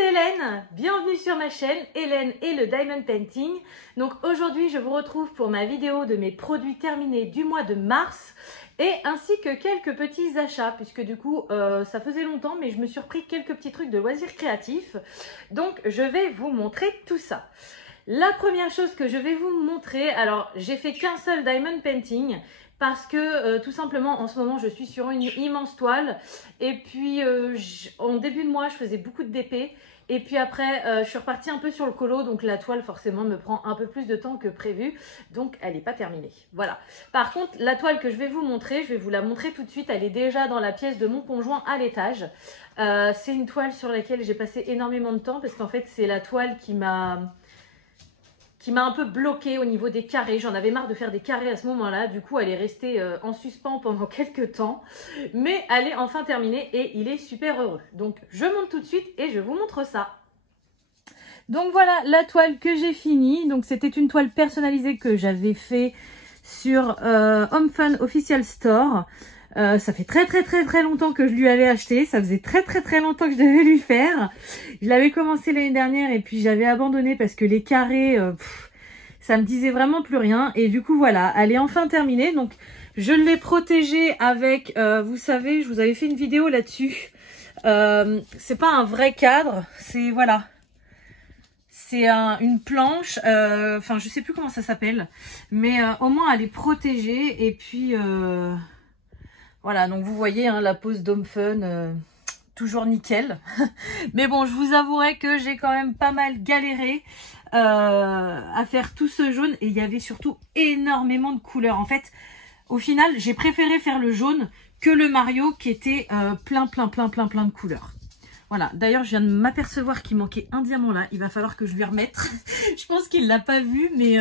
c'est Hélène, bienvenue sur ma chaîne Hélène et le Diamond Painting. Donc aujourd'hui je vous retrouve pour ma vidéo de mes produits terminés du mois de mars et ainsi que quelques petits achats puisque du coup ça faisait longtemps mais je me suis repris quelques petits trucs de loisirs créatifs. Donc je vais vous montrer tout ça. La première chose que je vais vous montrer, alors j'ai fait qu'un seul Diamond Painting parce que tout simplement en ce moment je suis sur une immense toile et puis en début de mois je faisais beaucoup de DP et puis après je suis repartie un peu sur le colo, donc la toile forcément me prend un peu plus de temps que prévu, donc elle n'est pas terminée. Voilà. Par contre la toile que je vais vous montrer, je vais vous la montrer tout de suite, elle est déjà dans la pièce de mon conjoint à l'étage. C'est une toile sur laquelle j'ai passé énormément de temps parce qu'en fait c'est la toile qui m'a un peu bloquée au niveau des carrés. J'en avais marre de faire des carrés à ce moment-là. Du coup, elle est restée en suspens pendant quelques temps. Mais elle est enfin terminée et il est super heureux. Donc, je monte tout de suite et je vous montre ça. Donc voilà la toile que j'ai finie. Donc, c'était une toile personnalisée que j'avais fait sur Home Fun Official Store. Ça fait très longtemps que je lui avais acheté. Ça faisait très longtemps que je devais lui faire. Je l'avais commencé l'année dernière et puis j'avais abandonné parce que les carrés, ça me disait vraiment plus rien. Et du coup voilà, elle est enfin terminée. Donc je l'ai protégée avec, vous savez, je vous avais fait une vidéo là-dessus. C'est pas un vrai cadre, c'est voilà. C'est une planche, enfin je sais plus comment ça s'appelle. Mais au moins elle est protégée et puis... Voilà, donc vous voyez hein, la pose d'Home Fun, toujours nickel. Mais bon, je vous avouerai que j'ai quand même pas mal galéré à faire tout ce jaune. Et il y avait surtout énormément de couleurs. En fait, au final, j'ai préféré faire le jaune que le Mario qui était plein de couleurs. Voilà, d'ailleurs je viens de m'apercevoir qu'il manquait un diamant là, il va falloir que je lui remette. Je pense qu'il l'a pas vu, mais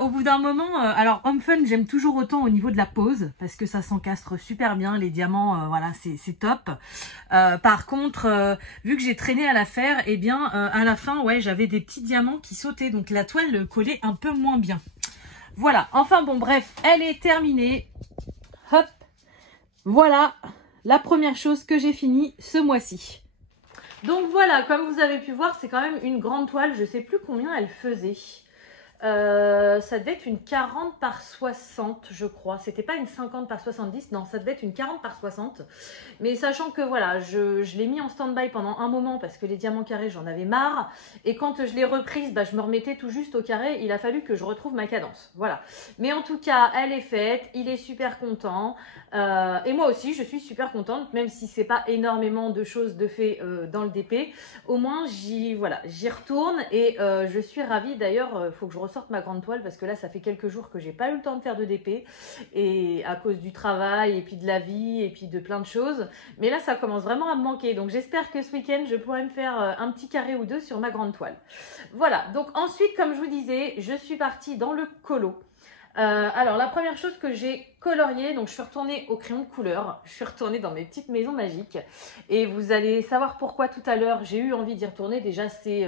au bout d'un moment, alors Home Fun j'aime toujours autant au niveau de la pose, parce que ça s'encastre super bien, les diamants, voilà c'est top. Par contre, vu que j'ai traîné à la faire, et bien à la fin, ouais j'avais des petits diamants qui sautaient, donc la toile collait un peu moins bien. Voilà, enfin bon bref, elle est terminée. Hop, voilà la première chose que j'ai fini ce mois-ci. Donc voilà, comme vous avez pu voir, c'est quand même une grande toile. Je ne sais plus combien elle faisait. Ça devait être une 40 par 60, je crois. C'était pas une 50 par 70, non, ça devait être une 40 par 60. Mais sachant que voilà, je l'ai mis en stand-by pendant un moment parce que les diamants carrés, j'en avais marre. Et quand je l'ai reprise, je me remettais tout juste au carré. Il a fallu que je retrouve ma cadence. Voilà. Mais en tout cas, elle est faite. Il est super content. Et moi aussi, je suis super contente, même si c'est pas énormément de choses de fait dans le DP. Au moins, j'y retourne et je suis ravie. D'ailleurs, il faut que je ressorte ma grande toile parce que là, ça fait quelques jours que j'ai pas eu le temps de faire de DP et à cause du travail et puis de la vie et puis de plein de choses. Mais là, ça commence vraiment à me manquer. Donc, j'espère que ce week-end, je pourrai me faire un petit carré ou deux sur ma grande toile. Voilà. Donc, ensuite, comme je vous disais, je suis partie dans le colo. Alors la première chose que j'ai coloriée, donc je suis retournée au crayon de couleur, je suis retournée dans mes petites maisons magiques et vous allez savoir pourquoi tout à l'heure j'ai eu envie d'y retourner. Déjà c'est,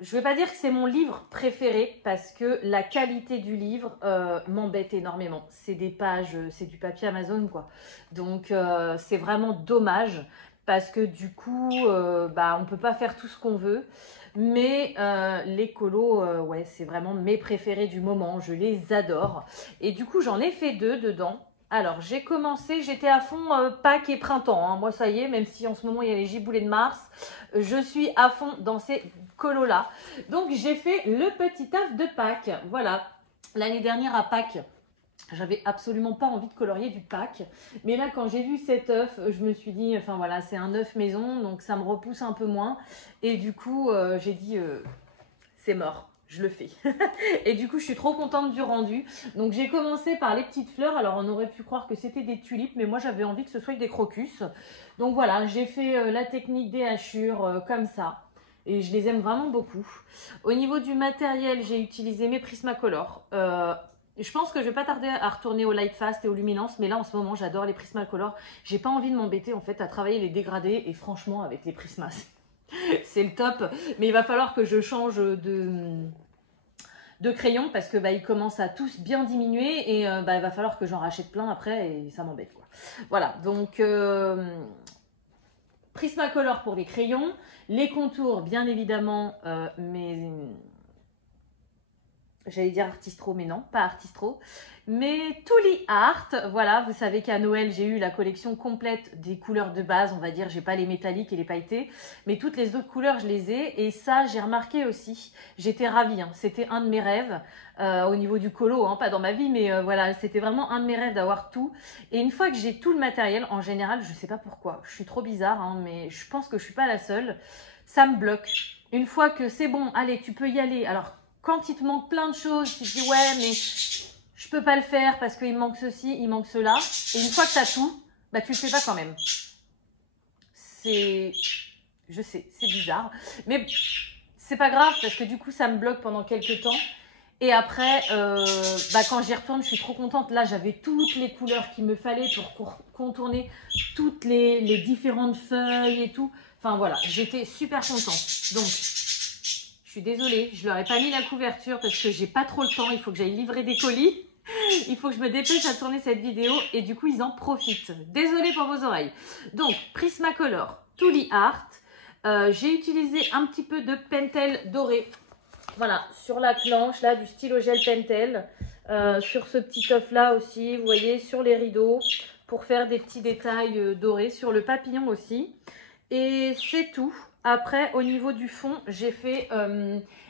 je vais pas dire que c'est mon livre préféré parce que la qualité du livre m'embête énormément. C'est des pages, c'est du papier Amazon quoi, donc c'est vraiment dommage parce que du coup on peut pas faire tout ce qu'on veut. Mais les colos, ouais, c'est vraiment mes préférés du moment. Je les adore. Et du coup, j'en ai fait deux dedans. Alors, j'ai commencé, j'étais à fond Pâques et printemps. Hein. Moi, ça y est, même si en ce moment, il y a les giboulées de mars, je suis à fond dans ces colos-là. Donc, j'ai fait le petit œuf de Pâques. Voilà. L'année dernière, à Pâques, j'avais absolument pas envie de colorier du Pâques. Mais là, quand j'ai vu cet œuf, je me suis dit, enfin voilà, c'est un œuf maison, donc ça me repousse un peu moins. Et du coup, j'ai dit, c'est mort, je le fais. Et du coup, je suis trop contente du rendu. Donc, j'ai commencé par les petites fleurs. Alors, on aurait pu croire que c'était des tulipes, mais moi, j'avais envie que ce soit des crocus. Donc, voilà, j'ai fait la technique des hachures comme ça. Et je les aime vraiment beaucoup. Au niveau du matériel, j'ai utilisé mes Prismacolor. Je pense que je vais pas tarder à retourner au Light Fast et au Luminance, mais là en ce moment j'adore les Prismacolor. J'ai pas envie de m'embêter en fait à travailler les dégradés et franchement avec les Prismas c'est le top. Mais il va falloir que je change de crayon parce que ils commencent à tous bien diminuer et il va falloir que j'en rachète plein après et ça m'embête quoi. Voilà donc Prismacolor pour les crayons, les contours bien évidemment, mais j'allais dire Artistro, mais non, pas Artistro. Mais Tuli Art, voilà, vous savez qu'à Noël, j'ai eu la collection complète des couleurs de base, on va dire. J'ai pas les métalliques et les pailletés, mais toutes les autres couleurs, je les ai. Et ça, j'ai remarqué aussi. J'étais ravie, hein. C'était un de mes rêves, au niveau du colo, hein, pas dans ma vie, mais voilà, c'était vraiment un de mes rêves d'avoir tout. Et une fois que j'ai tout le matériel, en général, je sais pas pourquoi, je suis trop bizarre, hein, mais je pense que je suis pas la seule, ça me bloque. Une fois que c'est bon, allez, tu peux y aller. Alors, quand il te manque plein de choses, tu te dis ouais, mais je peux pas le faire parce qu'il me manque ceci, il manque cela. Et une fois que tu as tout, bah tu le fais pas quand même. Je sais, c'est bizarre. Mais c'est pas grave parce que du coup, ça me bloque pendant quelques temps. Et après, quand j'y retourne, je suis trop contente. Là, j'avais toutes les couleurs qu'il me fallait pour contourner toutes les différentes feuilles et tout. Enfin voilà, j'étais super contente. Donc, je suis désolée, je leur ai pas mis la couverture parce que j'ai pas trop le temps. Il faut que j'aille livrer des colis. Il faut que je me dépêche à tourner cette vidéo et du coup, ils en profitent. Désolée pour vos oreilles. Donc, Prismacolor, Tuli Art. J'ai utilisé un petit peu de Pentel doré. Voilà, sur la planche, là, du stylo gel Pentel. Sur ce petit œuf là aussi, vous voyez, sur les rideaux. Pour faire des petits détails dorés. Sur le papillon aussi. Et c'est tout. Après, au niveau du fond, j'ai fait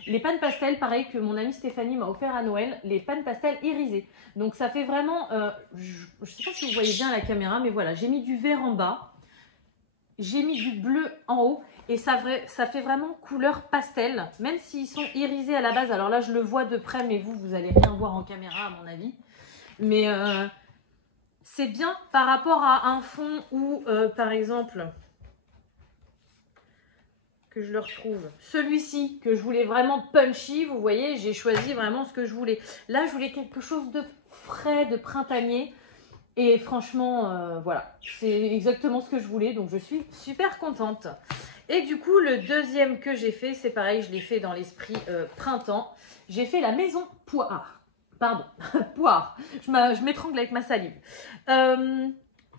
les pannes pastel, pareil que mon amie Stéphanie m'a offert à Noël, les pannes pastel irisées. Donc ça fait vraiment, je ne sais pas si vous voyez bien à la caméra, mais voilà, j'ai mis du vert en bas, j'ai mis du bleu en haut, et ça fait vraiment couleur pastel, même s'ils sont irisés à la base. Alors là, je le vois de près, mais vous allez rien voir en caméra à mon avis. Mais c'est bien par rapport à un fond où, par exemple... que je le retrouve. Celui-ci, que je voulais vraiment punchy, vous voyez, j'ai choisi vraiment ce que je voulais. Là, je voulais quelque chose de frais, de printanier. Et franchement, voilà, c'est exactement ce que je voulais. Donc, je suis super contente. Et du coup, le deuxième que j'ai fait, c'est pareil, je l'ai fait dans l'esprit printemps. J'ai fait la maison poire. Pardon, poire. Je m'étrangle avec ma salive.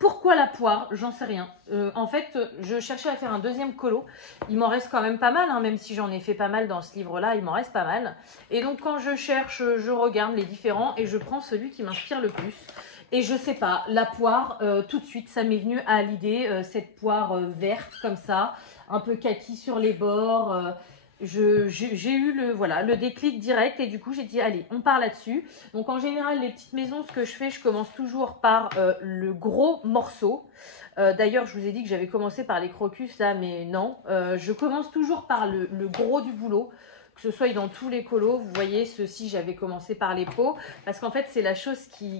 Pourquoi la poire? J'en sais rien. En fait, je cherchais à faire un deuxième colo. Il m'en reste quand même pas mal, hein, même si j'en ai fait pas mal dans ce livre-là, il m'en reste pas mal. Et donc, quand je cherche, je regarde les différents et je prends celui qui m'inspire le plus. Et je sais pas, la poire, tout de suite, ça m'est venu à l'idée, cette poire verte comme ça, un peu kaki sur les bords. J'ai eu le déclic direct et du coup j'ai dit allez on part là-dessus. Donc en général les petites maisons, ce que je fais, je commence toujours par le gros morceau. D'ailleurs je vous ai dit que j'avais commencé par les crocus là, mais non, je commence toujours par le gros du boulot, que ce soit dans tous les colos. Vous voyez, ceux-ci j'avais commencé par les pots parce qu'en fait c'est la chose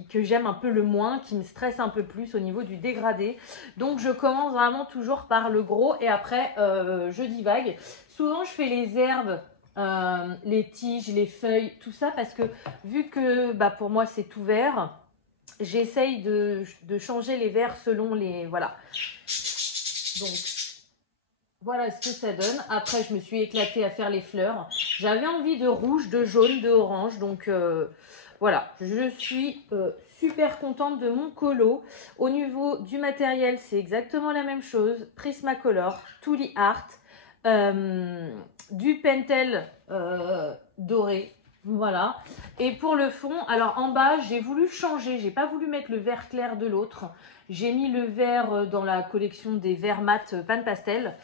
que j'aime un peu le moins, qui me stresse un peu plus au niveau du dégradé. Donc je commence vraiment toujours par le gros et après je divague. Souvent je fais les herbes, les tiges, les feuilles, tout ça parce que vu que pour moi c'est tout vert, j'essaye de changer les verts selon les... Voilà. Donc voilà ce que ça donne. Après je me suis éclatée à faire les fleurs. J'avais envie de rouge, de jaune, de orange. Donc voilà, je suis super contente de mon colo. Au niveau du matériel, c'est exactement la même chose. Prismacolor, Tuli Art. Du Pentel doré, voilà. Et pour le fond, alors en bas j'ai voulu changer, j'ai pas voulu mettre le vert clair de l'autre, j'ai mis le vert dans la collection des verts mat pan pastel.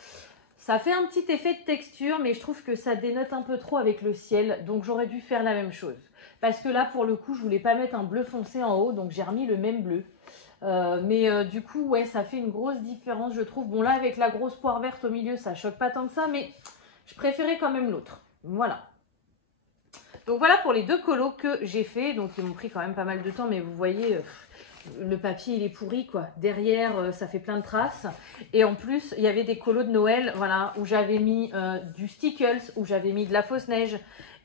Ça fait un petit effet de texture, mais je trouve que ça dénote un peu trop avec le ciel, donc j'aurais dû faire la même chose parce que là pour le coup je voulais pas mettre un bleu foncé en haut, donc j'ai remis le même bleu. Du coup, ouais, ça fait une grosse différence, je trouve. Bon, là, avec la grosse poire verte au milieu, ça choque pas tant que ça, mais je préférais quand même l'autre. Voilà. Donc, voilà pour les deux colos que j'ai fait. Donc, ils m'ont pris quand même pas mal de temps, mais vous voyez, le papier, il est pourri, quoi. Derrière, ça fait plein de traces. Et en plus, il y avait des colos de Noël, voilà, où j'avais mis du Stickles, où j'avais mis de la fausse neige.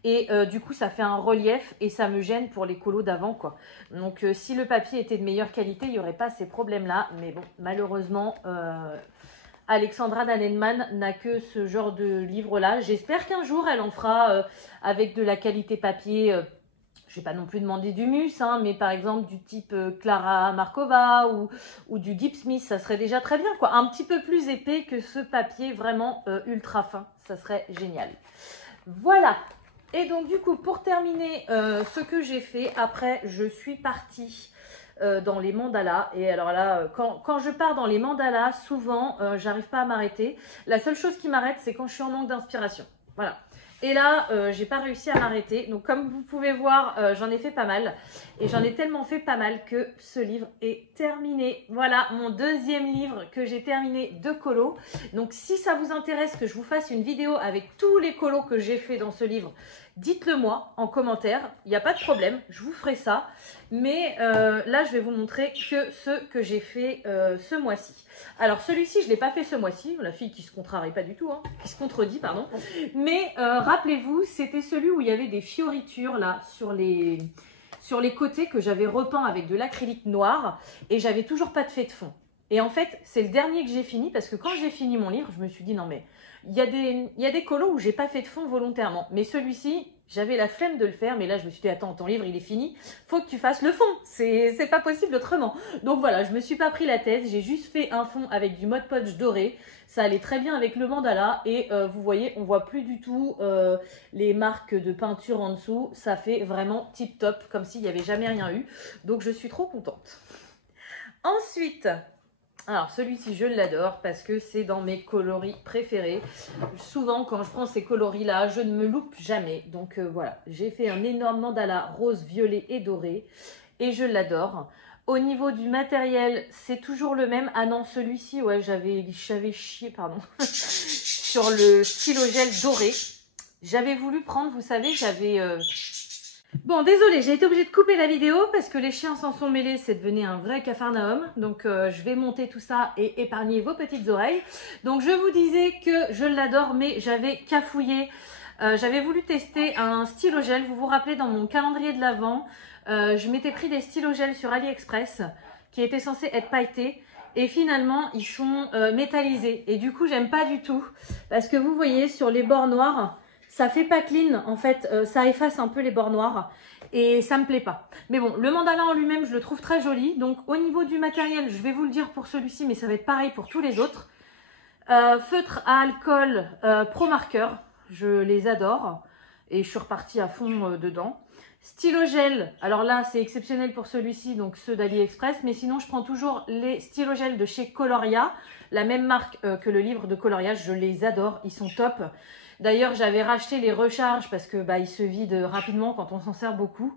Et du coup, ça fait un relief et ça me gêne pour les colos d'avant, quoi. Donc, si le papier était de meilleure qualité, il n'y aurait pas ces problèmes-là. Mais bon, malheureusement, Alexandra Danenman n'a que ce genre de livre-là. J'espère qu'un jour, elle en fera avec de la qualité papier. je vais pas non plus demander du mus, hein, mais par exemple du type Clara Markova ou du Deep Smith, ça serait déjà très bien, quoi. Un petit peu plus épais que ce papier vraiment ultra fin, ça serait génial. Voilà. Et donc du coup, pour terminer ce que j'ai fait, après je suis partie dans les mandalas. Et alors là, quand je pars dans les mandalas, souvent, j'arrive pas à m'arrêter. La seule chose qui m'arrête, c'est quand je suis en manque d'inspiration. Voilà. Et là, j'ai pas réussi à m'arrêter. Donc comme vous pouvez voir, j'en ai fait pas mal. Et j'en ai tellement fait pas mal que ce livre est terminé. Voilà, mon deuxième livre que j'ai terminé de colo. Donc si ça vous intéresse que je vous fasse une vidéo avec tous les colos que j'ai fait dans ce livre, dites-le moi en commentaire. Il n'y a pas de problème, je vous ferai ça. Mais là, je vais vous montrer que ce que j'ai fait ce mois-ci. Alors celui-ci, je ne l'ai pas fait ce mois-ci. La fille qui se contrarie pas du tout, hein, qui se contredit, pardon. Mais rappelez-vous, c'était celui où il y avait des fioritures là sur les côtés que j'avais repeint avec de l'acrylique noir et j'avais toujours pas de fait de fond. Et en fait, c'est le dernier que j'ai fini parce que quand j'ai fini mon livre, je me suis dit non mais il y a des colos où j'ai pas fait de fond volontairement. Mais celui-ci, j'avais la flemme de le faire, mais là je me suis dit attends, ton livre il est fini, faut que tu fasses le fond, c'est pas possible autrement. Donc voilà, je me suis pas pris la tête, j'ai juste fait un fond avec du Mod Podge doré, ça allait très bien avec le mandala et vous voyez, on voit plus du tout les marques de peinture en dessous, ça fait vraiment tip top, comme s'il n'y avait jamais rien eu, donc je suis trop contente. Ensuite, alors celui-ci je l'adore parce que c'est dans mes coloris préférés. Souvent quand je prends ces coloris là, je ne me loupe jamais. Donc voilà, j'ai fait un énorme mandala rose, violet et doré et je l'adore. Au niveau du matériel, c'est toujours le même. Ah non, celui-ci, ouais, j'avais chié, pardon, sur le stylo gel doré. J'avais voulu prendre, vous savez, j'avais... Bon, désolé, j'ai été obligée de couper la vidéo parce que les chiens s'en sont mêlés, c'est devenu un vrai capharnaüm. Donc, je vais monter tout ça et épargner vos petites oreilles. Donc, je vous disais que je l'adore, mais j'avais cafouillé. J'avais voulu tester un stylo gel. Vous vous rappelez, dans mon calendrier de l'Avent, je m'étais pris des stylos gel sur AliExpress qui étaient censés être pailletés. Et finalement, ils sont métallisés. Et du coup, j'aime pas du tout parce que vous voyez, sur les bords noirs... Ça fait pas clean, en fait, ça efface un peu les bords noirs et ça me plaît pas. Mais bon, le mandala en lui-même, je le trouve très joli. Donc au niveau du matériel, je vais vous le dire pour celui-ci, mais ça va être pareil pour tous les autres. Feutre à alcool Pro Marker, je les adore et je suis repartie à fond dedans. Stylo gel, alors là c'est exceptionnel pour celui-ci, donc ceux d'AliExpress, mais sinon je prends toujours les stylo gel de chez Coloria, la même marque que le livre de coloriage, je les adore, ils sont top. D'ailleurs, j'avais racheté les recharges parce que ils se vident rapidement quand on s'en sert beaucoup.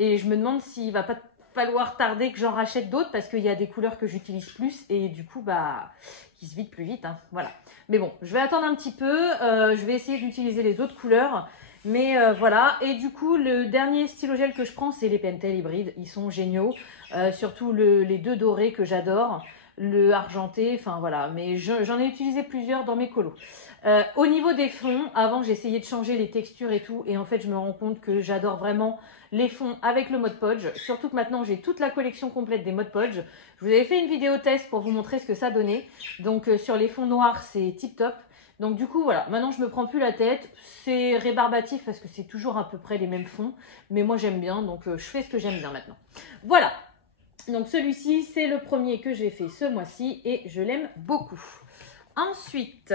Et je me demande s'il va pas falloir tarder que j'en rachète d'autres parce qu'il y a des couleurs que j'utilise plus et du coup, qui se vident plus vite. Hein, voilà. Mais bon, je vais attendre un petit peu. Je vais essayer d'utiliser les autres couleurs. Mais voilà. Et du coup, le dernier stylo gel que je prends, c'est les Pentel hybrides. Ils sont géniaux. Surtout les deux dorés que j'adore. Le argenté, enfin voilà. Mais j'en ai utilisé plusieurs dans mes colos. Au niveau des fonds, avant j'essayais de changer les textures et tout, et en fait je me rends compte que j'adore vraiment les fonds avec le Mod Podge, surtout que maintenant j'ai toute la collection complète des Mod Podge. Je vous avais fait une vidéo test pour vous montrer ce que ça donnait, donc sur les fonds noirs c'est tip top. Donc du coup voilà, maintenant je me prends plus la tête, c'est rébarbatif parce que c'est toujours à peu près les mêmes fonds, mais moi j'aime bien, donc je fais ce que j'aime bien maintenant. Voilà, donc celui-ci c'est le premier que j'ai fait ce mois-ci et je l'aime beaucoup. Ensuite...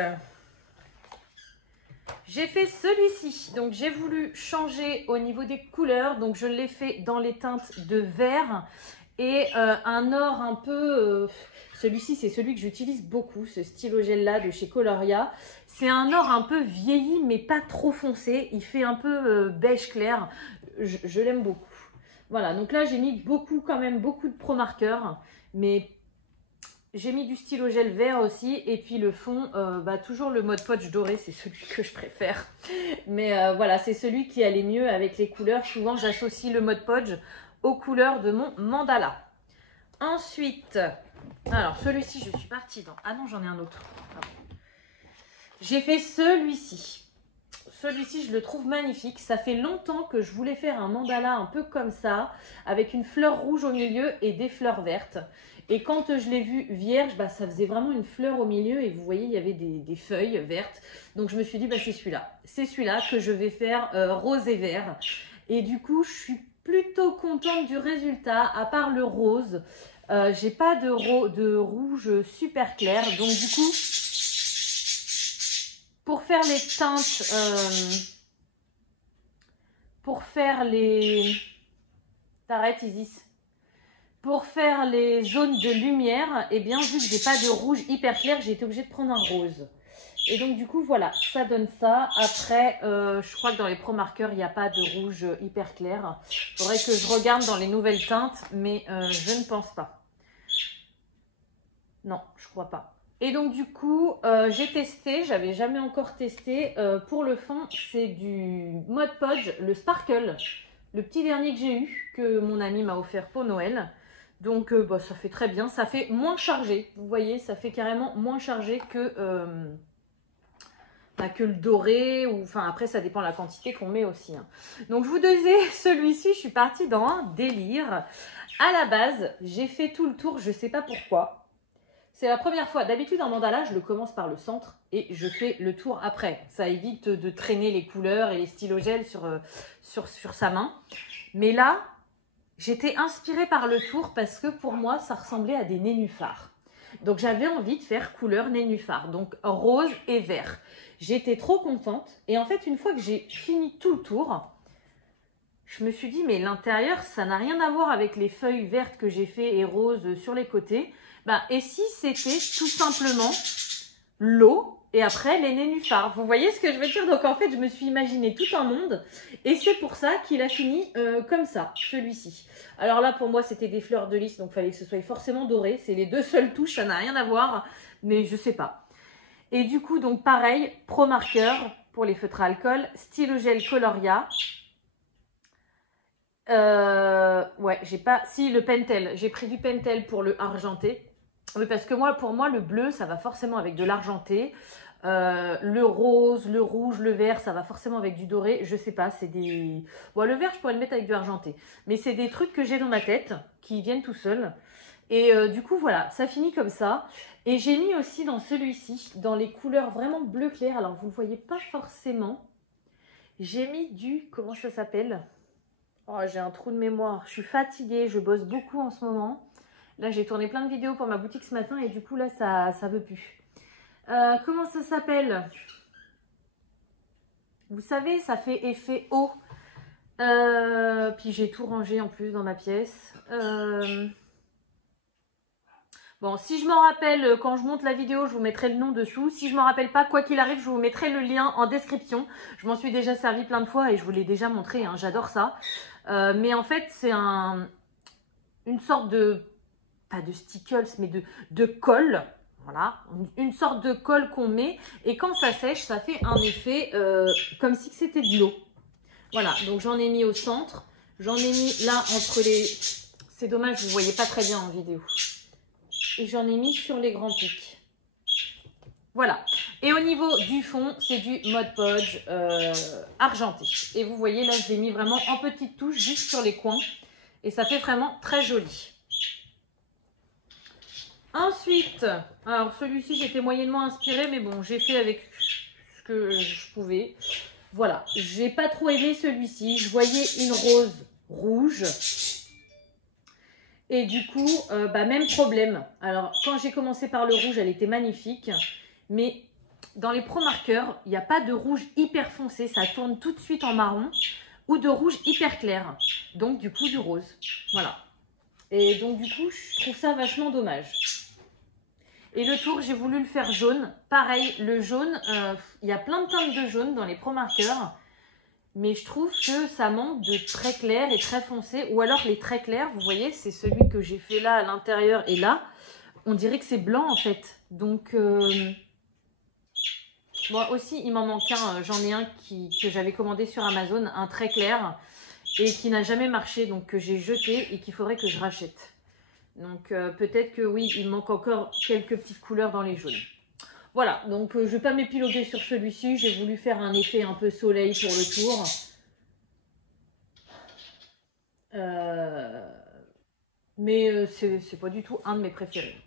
j'ai fait celui-ci, donc j'ai voulu changer au niveau des couleurs, donc je l'ai fait dans les teintes de vert et un or un peu, celui-ci c'est celui que j'utilise beaucoup, ce stylo gel là de chez Coloria. C'est un or un peu vieilli mais pas trop foncé, il fait un peu beige clair, je l'aime beaucoup. Voilà, donc là j'ai mis beaucoup quand même, beaucoup de Pro Marker, mais... j'ai mis du stylo gel vert aussi et puis le fond, toujours le Mod Podge doré, c'est celui que je préfère. Mais voilà, c'est celui qui allait mieux avec les couleurs. Souvent, j'associe le Mod Podge aux couleurs de mon mandala. Ensuite, alors celui-ci, je suis partie dans... ah non, j'en ai un autre. J'ai fait celui-ci. Celui-ci, je le trouve magnifique. Ça fait longtemps que je voulais faire un mandala un peu comme ça, avec une fleur rouge au milieu et des fleurs vertes. Et quand je l'ai vu vierge, ça faisait vraiment une fleur au milieu et vous voyez, il y avait des feuilles vertes. Donc je me suis dit, c'est celui-là. C'est celui-là que je vais faire rose et vert. Et du coup, je suis plutôt contente du résultat, à part le rose. J'ai pas de rouge super clair. Donc du coup, pour faire les teintes, pour faire les... T'arrêtes Isis. Pour faire les zones de lumière, eh bien vu que j'ai pas de rouge hyper clair, j'ai été obligée de prendre un rose. Et donc du coup voilà, ça donne ça. Après, je crois que dans les Pro Markers, il n'y a pas de rouge hyper clair. Il faudrait que je regarde dans les nouvelles teintes, mais je ne pense pas. Non, je crois pas. Et donc du coup, j'ai testé, j'avais jamais encore testé. Pour le fond, c'est du Mod Podge, le Sparkle. Le petit dernier que j'ai eu, que mon ami m'a offert pour Noël. Donc bah, ça fait très bien, ça fait moins chargé. Vous voyez, ça fait carrément moins chargé que le doré. Ou enfin après, ça dépend de la quantité qu'on met aussi. Hein. Donc je vous disais, celui-ci, je suis partie dans un délire. À la base, j'ai fait tout le tour, je sais pas pourquoi. C'est la première fois. D'habitude, en mandala, je le commence par le centre et je fais le tour après. Ça évite de traîner les couleurs et les stylogels sur sa main. Mais là, j'étais inspirée par le tour parce que pour moi, ça ressemblait à des nénuphars. Donc, j'avais envie de faire couleur nénuphar. Donc, rose et vert. J'étais trop contente. Et en fait, une fois que j'ai fini tout le tour, je me suis dit, mais l'intérieur, ça n'a rien à voir avec les feuilles vertes que j'ai fait et roses sur les côtés. Bah, et si c'était tout simplement l'eau et après les nénuphars. Vous voyez ce que je veux dire? Donc en fait, je me suis imaginé tout un monde et c'est pour ça qu'il a fini comme ça, celui-ci. Alors là, pour moi, c'était des fleurs de lys, donc il fallait que ce soit forcément doré. C'est les deux seules touches, ça n'a rien à voir, mais je sais pas. Et du coup, donc pareil, Pro Marker pour les feutres à alcool, Stylogel Coloria. Ouais, j'ai pas... Si, le Pentel. J'ai pris du Pentel pour le argenté. Oui, parce que moi, pour moi, le bleu, ça va forcément avec de l'argenté. Le rose, le rouge, le vert, ça va forcément avec du doré. Je sais pas, c'est des... Bon, le vert, je pourrais le mettre avec du argenté. Mais c'est des trucs que j'ai dans ma tête, qui viennent tout seuls. Et du coup, voilà, ça finit comme ça. Et j'ai mis aussi dans celui-ci, dans les couleurs vraiment bleu clair. Alors, vous ne le voyez pas forcément. J'ai mis du... Comment ça s'appelle? Oh, j'ai un trou de mémoire. Je suis fatiguée, je bosse beaucoup en ce moment. Là, j'ai tourné plein de vidéos pour ma boutique ce matin et du coup, là, ça veut plus. Comment ça s'appelle? Vous savez, ça fait effet eau. Puis j'ai tout rangé en plus dans ma pièce. Bon, si je m'en rappelle, quand je monte la vidéo, je vous mettrai le nom dessous. Si je m'en rappelle pas, quoi qu'il arrive, je vous mettrai le lien en description. Je m'en suis déjà servi plein de fois et je vous l'ai déjà montré. Hein, j'adore ça. Mais en fait, c'est une sorte de... pas de stickles, mais de colle. Voilà, une sorte de colle qu'on met. Et quand ça sèche, ça fait un effet comme si c'était de l'eau. Voilà, donc j'en ai mis au centre. J'en ai mis là entre les... C'est dommage, vous ne voyez pas très bien en vidéo. Et j'en ai mis sur les grands pics. Voilà. Et au niveau du fond, c'est du Mod Podge argenté. Et vous voyez, là, je l'ai mis vraiment en petites touches, juste sur les coins. Et ça fait vraiment très joli. Ensuite, alors celui-ci, j'étais moyennement inspirée, mais bon, j'ai fait avec ce que je pouvais. Voilà, j'ai pas trop aimé celui-ci. Je voyais une rose rouge. Et du coup, même problème. Alors, quand j'ai commencé par le rouge, elle était magnifique. Mais dans les Pro Markers, il n'y a pas de rouge hyper foncé. Ça tourne tout de suite en marron. Ou de rouge hyper clair. Donc, du coup, du rose. Voilà. Et donc, du coup, je trouve ça vachement dommage. Et le tour, j'ai voulu le faire jaune. Pareil, le jaune, il y a plein de teintes de jaune dans les Pro Markers. Mais je trouve que ça manque de très clair et très foncé. Ou alors les très clairs, vous voyez, c'est celui que j'ai fait là à l'intérieur et là. On dirait que c'est blanc en fait. Donc, moi aussi, il m'en manque un. J'en ai un que j'avais commandé sur Amazon, un très clair. Et qui n'a jamais marché, donc que j'ai jeté et qu'il faudrait que je rachète. Donc peut-être que oui, il manque encore quelques petites couleurs dans les jaunes. Voilà, donc je ne vais pas m'épiloguer sur celui-ci. J'ai voulu faire un effet un peu soleil pour le tour. Mais c'est pas du tout un de mes préférés.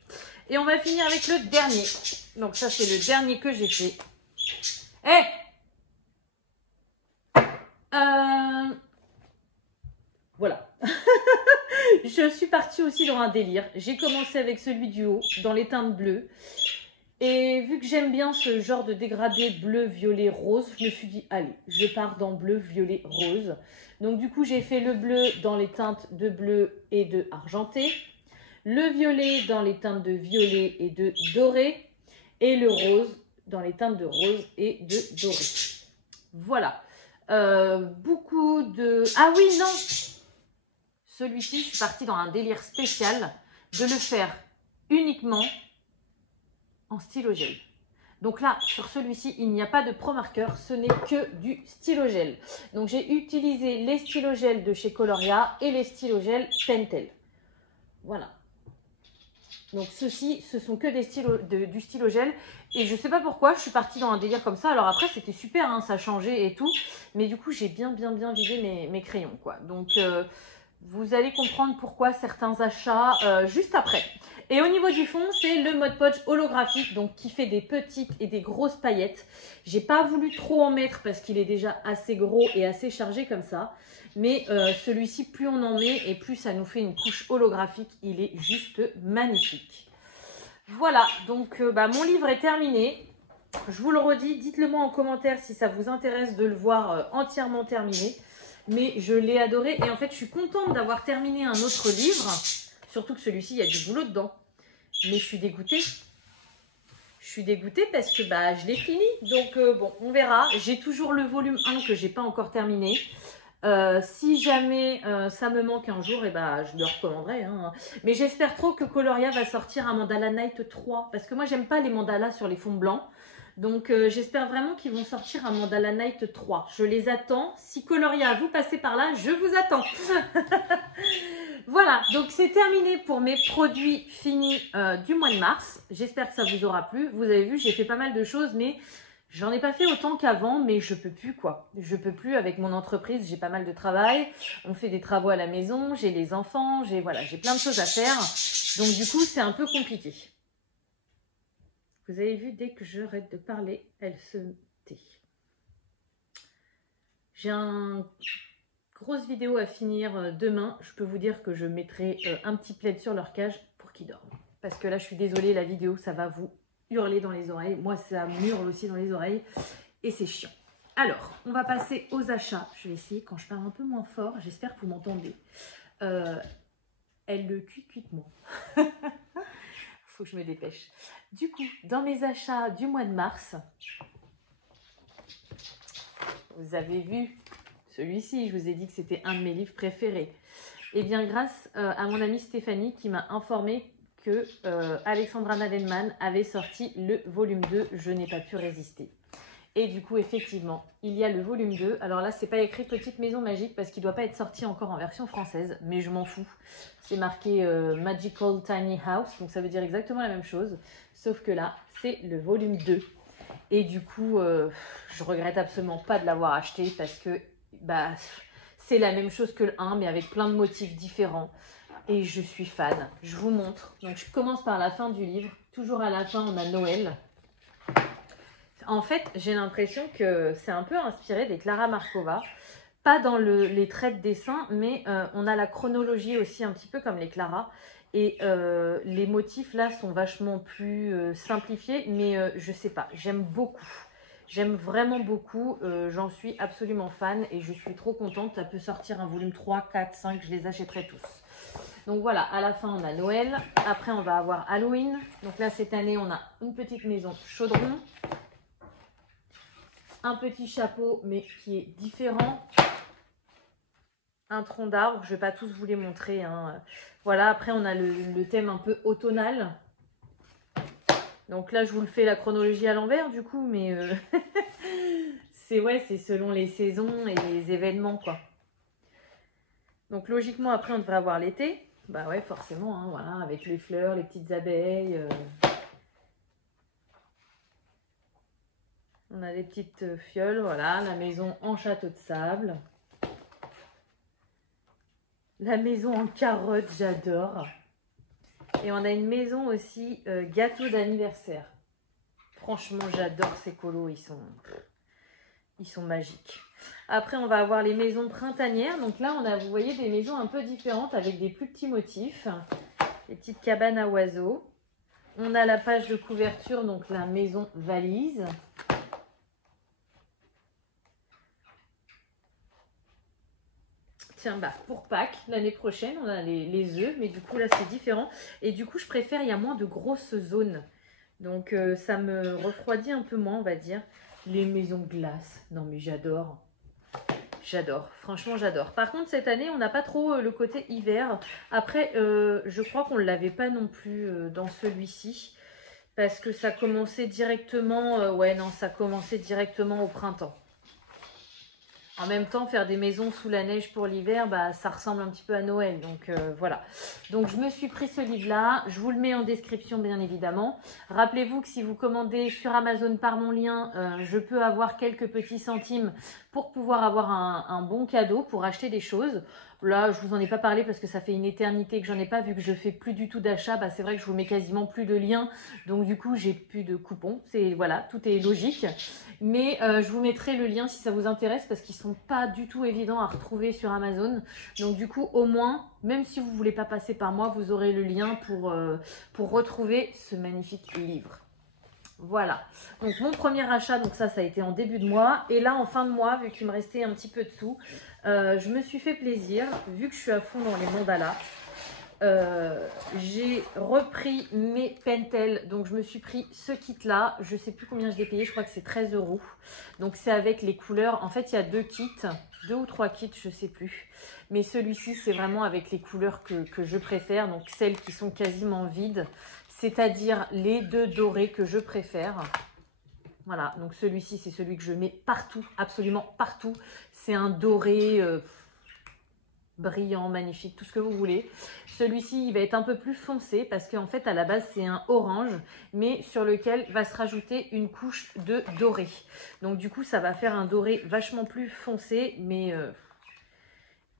Et on va finir avec le dernier. Donc ça, c'est le dernier que j'ai fait. Voilà. je suis partie aussi dans un délire. J'ai commencé avec celui du haut, dans les teintes bleues. Et vu que j'aime bien ce genre de dégradé bleu, violet, rose, je me suis dit, allez, je pars dans bleu, violet, rose. Donc du coup, j'ai fait le bleu dans les teintes de bleu et de argenté, le violet dans les teintes de violet et de doré, et le rose dans les teintes de rose et de doré. Voilà. Beaucoup de... Ah oui, non! Celui-ci, je suis partie dans un délire spécial de le faire uniquement en stylo gel. Donc là, sur celui-ci, il n'y a pas de pro marqueur, ce n'est que du stylo gel. Donc j'ai utilisé les stylos gel de chez Coloria et les stylos gel Pentel. Voilà. Donc ceux-ci, ce sont que des stylos, du stylo gel. Et je ne sais pas pourquoi, je suis partie dans un délire comme ça. Alors après, c'était super, hein, ça changeait et tout. Mais du coup, j'ai bien vidé mes crayons, quoi. Donc vous allez comprendre pourquoi certains achats juste après. Et au niveau du fond, c'est le Mod Podge holographique, donc qui fait des petites et des grosses paillettes. J'ai pas voulu trop en mettre parce qu'il est déjà assez gros et assez chargé comme ça. Mais celui-ci, plus on en met et plus ça nous fait une couche holographique. Il est juste magnifique. Voilà, donc mon livre est terminé. Je vous le redis, dites-le moi en commentaire si ça vous intéresse de le voir entièrement terminé. Mais je l'ai adoré et en fait, je suis contente d'avoir terminé un autre livre. Surtout que celui-ci, il y a du boulot dedans. Mais je suis dégoûtée. Je suis dégoûtée parce que je l'ai fini. Donc bon, on verra. J'ai toujours le volume 1 que j'ai pas encore terminé. Si jamais ça me manque un jour, je le recommanderai. Hein. Mais j'espère trop que Coloria va sortir un Mandala Night 3. Parce que moi, j'aime pas les mandalas sur les fonds blancs. Donc j'espère vraiment qu'ils vont sortir un Mandala Night 3. Je les attends. Si Coloria, vous passez par là, je vous attends. Voilà, donc c'est terminé pour mes produits finis du mois de mars. J'espère que ça vous aura plu. Vous avez vu, j'ai fait pas mal de choses, mais j'en ai pas fait autant qu'avant, mais je peux plus quoi. Je peux plus avec mon entreprise, j'ai pas mal de travail. On fait des travaux à la maison, j'ai les enfants, j'ai plein de choses à faire. Donc du coup, c'est un peu compliqué. Vous avez vu, dès que j'arrête de parler, elle se tait. J'ai une grosse vidéo à finir demain. Je peux vous dire que je mettrai un petit plaid sur leur cage pour qu'ils dorment. Parce que là, je suis désolée, la vidéo, ça va vous hurler dans les oreilles. Moi, ça m'hurle aussi dans les oreilles. Et c'est chiant. Alors, on va passer aux achats. Je vais essayer quand je parle un peu moins fort. J'espère que vous m'entendez. Elle le cuit-moi. Faut que je me dépêche. Du coup, dans mes achats du mois de mars, vous avez vu celui-ci, je vous ai dit que c'était un de mes livres préférés. Et bien, grâce à mon amie Stéphanie qui m'a informé que Alexandra Nadelman avait sorti le volume 2, je n'ai pas pu résister. Et du coup, effectivement, il y a le volume 2. Alors là, c'est pas écrit Petite Maison Magique parce qu'il ne doit pas être sorti encore en version française, mais je m'en fous. C'est marqué Magical Tiny House, donc ça veut dire exactement la même chose. Sauf que là, c'est le volume 2. Et du coup, je regrette absolument pas de l'avoir acheté parce que c'est la même chose que le 1, mais avec plein de motifs différents. Et je suis fan. Je vous montre. Donc, je commence par la fin du livre. Toujours à la fin, on a Noël. En fait, j'ai l'impression que c'est un peu inspiré des Clara Markova. Pas dans les traits de dessin, mais on a la chronologie aussi un petit peu comme les Clara. Et les motifs là sont vachement plus simplifiés, mais je sais pas, j'aime beaucoup. J'aime vraiment beaucoup, j'en suis absolument fan et je suis trop contente. Ça peut sortir un volume 3, 4, 5, je les achèterai tous. Donc voilà, à la fin on a Noël, après on va avoir Halloween. Donc là cette année on a une petite maison chaudron. Un petit chapeau, mais qui est différent. Un tronc d'arbre, je ne vais pas tous vous les montrer. Hein. Voilà, après on a le thème un peu automnal. Donc là, je vous le fais la chronologie à l'envers du coup, mais c'est selon les saisons et les événements, quoi. Donc logiquement, après, on devrait avoir l'été. Bah ouais, forcément, hein, voilà, avec les fleurs, les petites abeilles. On a des petites fioles, voilà, la maison en château de sable. La maison en carotte, j'adore. Et on a une maison aussi gâteau d'anniversaire. Franchement, j'adore ces colos, ils sont magiques. Après, on va avoir les maisons printanières. Donc là, on a, vous voyez, des maisons un peu différentes avec des plus petits motifs. Des petites cabanes à oiseaux. On a la page de couverture, donc la maison valise. Tiens, bah, pour Pâques, l'année prochaine, on a les œufs, mais du coup, là, c'est différent. Et du coup, je préfère, il y a moins de grosses zones. Donc, ça me refroidit un peu moins, on va dire. Les maisons glace. Non, mais j'adore. J'adore. Franchement, j'adore. Par contre, cette année, on n'a pas trop le côté hiver. Après, je crois qu'on ne l'avait pas non plus dans celui-ci. Parce que ça commençait directement... ouais, non, ça commençait directement au printemps. En même temps, faire des maisons sous la neige pour l'hiver, bah, ça ressemble un petit peu à Noël. Donc voilà. Donc je me suis pris ce livre-là. Je vous le mets en description, bien évidemment. Rappelez-vous que si vous commandez sur Amazon par mon lien, je peux avoir quelques petits centimes pour pouvoir avoir un bon cadeau pour acheter des choses. Là, je vous en ai pas parlé parce que ça fait une éternité que j'en ai pas, vu que je fais plus du tout d'achats. Bah, c'est vrai que je vous mets quasiment plus de liens. Donc du coup, j'ai plus de coupons. Voilà, tout est logique. Mais je vous mettrai le lien si ça vous intéresse parce qu'ils sont pas du tout évidents à retrouver sur Amazon. Donc du coup, au moins, même si vous voulez pas passer par moi, vous aurez le lien pour retrouver ce magnifique livre. Voilà, donc mon premier achat, donc ça a été en début de mois. Et là, en fin de mois, vu qu'il me restait un petit peu de sous, je me suis fait plaisir, vu que je suis à fond dans les mandalas. J'ai repris mes Pentel, donc je me suis pris ce kit là, je sais plus combien je l'ai payé, je crois que c'est 13 €. Donc c'est avec les couleurs, en fait il y a 2 kits, 2 ou 3 kits, je sais plus. Mais celui-ci c'est vraiment avec les couleurs que je préfère, donc celles qui sont quasiment vides, c'est-à-dire les 2 dorés que je préfère. Voilà, donc celui-ci c'est celui que je mets partout, absolument partout. C'est un doré... brillant, magnifique, tout ce que vous voulez. Celui-ci, il va être un peu plus foncé parce qu'en fait, à la base, c'est un orange, mais sur lequel va se rajouter une couche de doré. Donc, du coup, ça va faire un doré vachement plus foncé, mais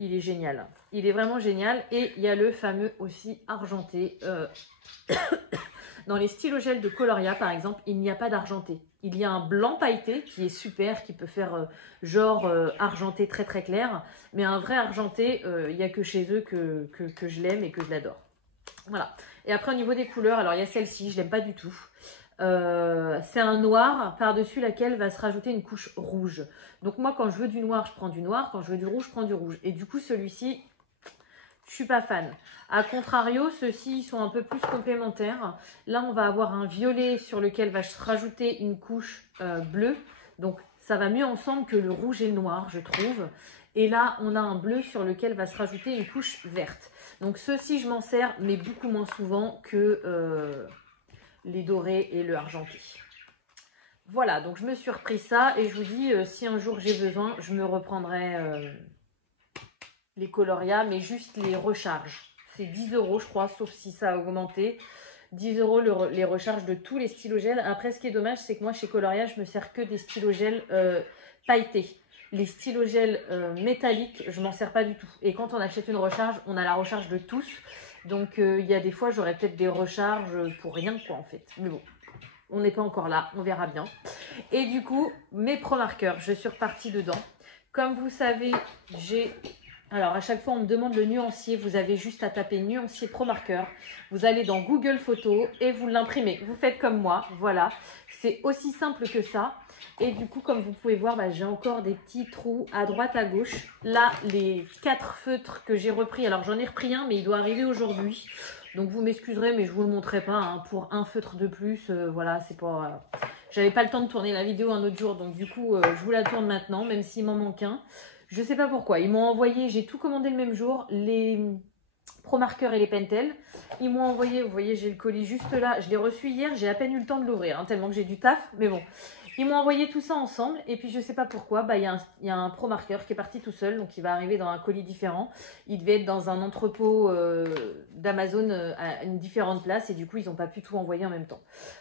il est génial. Il est vraiment génial. Et il y a le fameux aussi argenté. Dans les stylogels de Coloria, par exemple, il n'y a pas d'argenté. Il y a un blanc pailleté qui est super, qui peut faire genre argenté très très clair. Mais un vrai argenté, il n'y a que chez eux que je l'aime et que je l'adore. Voilà. Et après, au niveau des couleurs, alors il y a celle-ci, je l'aime pas du tout. C'est un noir par-dessus laquelle va se rajouter une couche rouge. Donc moi, quand je veux du noir, je prends du noir. Quand je veux du rouge, je prends du rouge. Et du coup, celui-ci... je suis pas fan. A contrario, ceux-ci sont un peu plus complémentaires. Là, on va avoir un violet sur lequel va se rajouter une couche bleue. Donc, ça va mieux ensemble que le rouge et le noir, je trouve. Et là, on a un bleu sur lequel va se rajouter une couche verte. Donc, ceux-ci, je m'en sers, mais beaucoup moins souvent que les dorés et le argenté. Voilà, donc je me suis repris ça. Et je vous dis, si un jour j'ai besoin, je me reprendrai... les Coloria, mais juste les recharges. C'est 10 €, je crois, sauf si ça a augmenté. 10 € les recharges de tous les stylogels. Après, ce qui est dommage, c'est que moi, chez Coloria, je me sers que des stylogels pailletés. Les stylogels métalliques, je m'en sers pas du tout. Et quand on achète une recharge, on a la recharge de tous. Donc, il y a des fois, j'aurais peut-être des recharges pour rien, quoi, en fait. Mais bon, on n'est pas encore là, on verra bien. Et du coup, mes Pro Markers, je suis repartie dedans. Comme vous savez, j'ai... alors, à chaque fois, on me demande le nuancier. Vous avez juste à taper nuancier Pro Marker. Vous allez dans Google Photos et vous l'imprimez. Vous faites comme moi. Voilà. C'est aussi simple que ça. Et du coup, comme vous pouvez voir, bah, j'ai encore des petits trous à droite, à gauche. Là, les 4 feutres que j'ai repris. Alors, j'en ai repris un, mais il doit arriver aujourd'hui. Donc, vous m'excuserez, mais je ne vous le montrerai pas. Hein, pour un feutre de plus, voilà, c'est pas... j'avais pas le temps de tourner la vidéo un autre jour. Donc, du coup, je vous la tourne maintenant, même s'il m'en manque un. Je sais pas pourquoi. Ils m'ont envoyé, j'ai tout commandé le même jour, les Pro Markers et les Pentel. Ils m'ont envoyé, vous voyez, j'ai le colis juste là. Je l'ai reçu hier, j'ai à peine eu le temps de l'ouvrir, hein, tellement que j'ai du taf. Mais bon, ils m'ont envoyé tout ça ensemble. Et puis, je sais pas pourquoi, bah, y a un Pro Marker qui est parti tout seul. Donc, il va arriver dans un colis différent. Il devait être dans un entrepôt d'Amazon à une différente place. Et du coup, ils n'ont pas pu tout envoyer en même temps.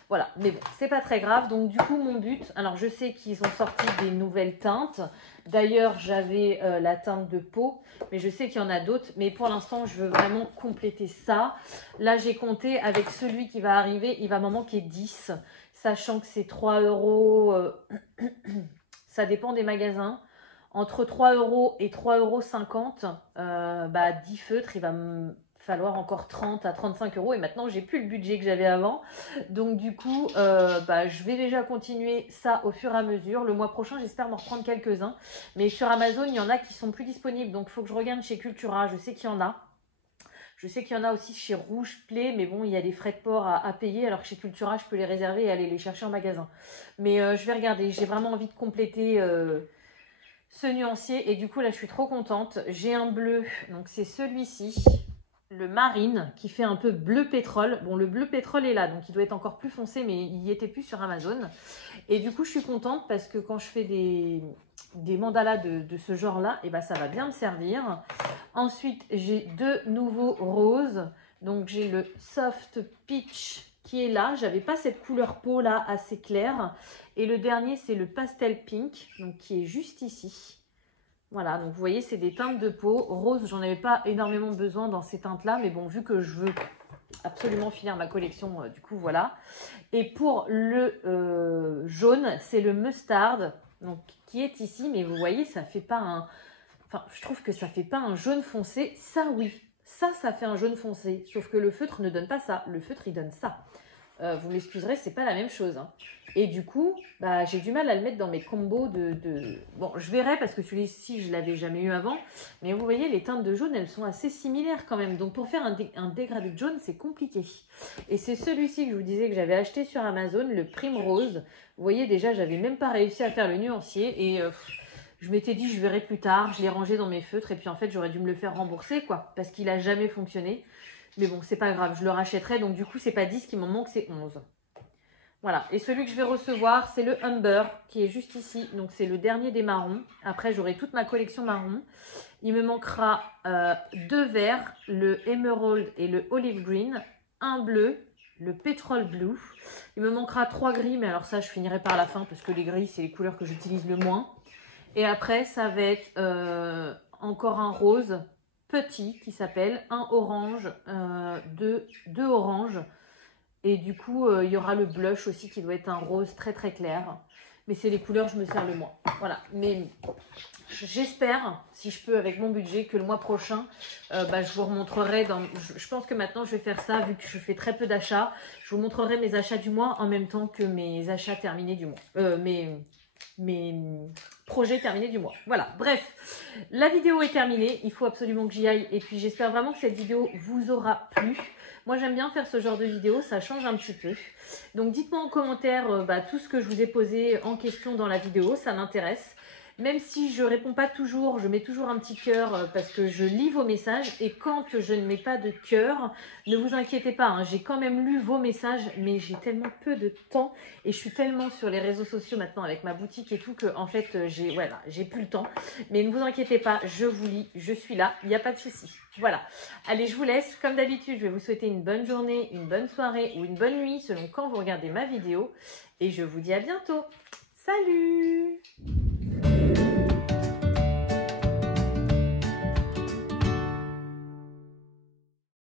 Voilà, mais bon, c'est pas très grave. Donc, du coup, mon but... alors, je sais qu'ils ont sorti des nouvelles teintes. D'ailleurs, j'avais la teinte de peau, mais je sais qu'il y en a d'autres. Mais pour l'instant, je veux vraiment compléter ça. Là, j'ai compté avec celui qui va arriver. Il va m'en manquer 10, sachant que c'est 3 €. Ça dépend des magasins. entre 3 € et 3,50 €, bah, 10 feutres, il va me falloir encore 30 à 35 € et maintenant j'ai plus le budget que j'avais avant, donc du coup bah, je vais déjà continuer ça au fur et à mesure. Le mois prochain j'espère m'en reprendre quelques-uns, mais sur Amazon il y en a qui sont plus disponibles, donc il faut que je regarde chez Cultura. Je sais qu'il y en a, je sais qu'il y en a aussi chez Rouge Play, mais bon il y a des frais de port à payer, alors que chez Cultura je peux les réserver et aller les chercher en magasin. Mais je vais regarder, j'ai vraiment envie de compléter ce nuancier et du coup là je suis trop contente. J'ai un bleu, donc c'est celui-ci, le marine, qui fait un peu bleu pétrole. Bon, le bleu pétrole est là, donc il doit être encore plus foncé, mais il n'y était plus sur Amazon. Et du coup, je suis contente parce que quand je fais des mandalas de ce genre-là, et ben, ça va bien me servir. Ensuite, j'ai deux nouveaux roses. Donc, j'ai le Soft Peach qui est là. J'avais pas cette couleur peau là assez claire. Et le dernier, c'est le Pastel Pink, donc qui est juste ici. Voilà, donc vous voyez, c'est des teintes de peau. Rose, j'en avais pas énormément besoin dans ces teintes-là, mais bon, vu que je veux absolument finir ma collection, du coup, voilà. Et pour le jaune, c'est le mustard, donc qui est ici, mais vous voyez, ça fait pas un... Enfin, je trouve que ça fait pas un jaune foncé. Ça, oui, ça fait un jaune foncé, sauf que le feutre ne donne pas ça. Le feutre, il donne ça. Vous m'excuserez, c'est pas la même chose, hein. Et du coup, bah, j'ai du mal à le mettre dans mes combos Bon, je verrai parce que celui-ci, je l'avais jamais eu avant. Mais vous voyez, les teintes de jaune, elles sont assez similaires quand même. Donc, pour faire un dégradé de jaune, c'est compliqué. Et c'est celui-ci que je vous disais que j'avais acheté sur Amazon, le Primrose. Vous voyez, déjà, j'avais même pas réussi à faire le nuancier. Et je m'étais dit, je verrai plus tard. Je l'ai rangé dans mes feutres. Et puis, en fait, j'aurais dû me le faire rembourser, quoi. Parce qu'il a jamais fonctionné. Mais bon, c'est pas grave, je le rachèterai. Donc, du coup, c'est pas 10 qui m'en manque, c'est 11. Voilà, et celui que je vais recevoir, c'est le Humber, qui est juste ici. Donc, c'est le dernier des marrons. Après, j'aurai toute ma collection marron. Il me manquera deux verts, le Emerald et le Olive Green. Un bleu, le Petrol Blue. Il me manquera 3 gris, mais alors ça, je finirai par la fin, parce que les gris, c'est les couleurs que j'utilise le moins. Et après, ça va être encore un rose petit, qui s'appelle un orange, deux oranges. Et du coup, il y aura le blush aussi qui doit être un rose très très clair. Mais c'est les couleurs que je me sers le moins. Voilà. Mais j'espère, si je peux avec mon budget, que le mois prochain, bah, je vous remontrerai. Je pense que maintenant, je vais faire ça, vu que je fais très peu d'achats. Je vous montrerai mes achats du mois en même temps que mes achats terminés du mois. Mes projets terminés du mois. Voilà, bref, la vidéo est terminée. Il faut absolument que j'y aille. Et puis, j'espère vraiment que cette vidéo vous aura plu. Moi, j'aime bien faire ce genre de vidéo, ça change un petit peu. Donc, dites-moi en commentaire tout ce que je vous ai posé en question dans la vidéo, ça m'intéresse. Même si je ne réponds pas toujours, je mets toujours un petit cœur parce que je lis vos messages. Et quand je ne mets pas de cœur, ne vous inquiétez pas, hein, j'ai quand même lu vos messages, mais j'ai tellement peu de temps et je suis tellement sur les réseaux sociaux maintenant avec ma boutique et tout que en fait, j'ai plus le temps. Mais ne vous inquiétez pas, je vous lis, je suis là, il n'y a pas de souci. Voilà, allez, je vous laisse. Comme d'habitude, je vais vous souhaiter une bonne journée, une bonne soirée ou une bonne nuit selon quand vous regardez ma vidéo. Et je vous dis à bientôt. Salut!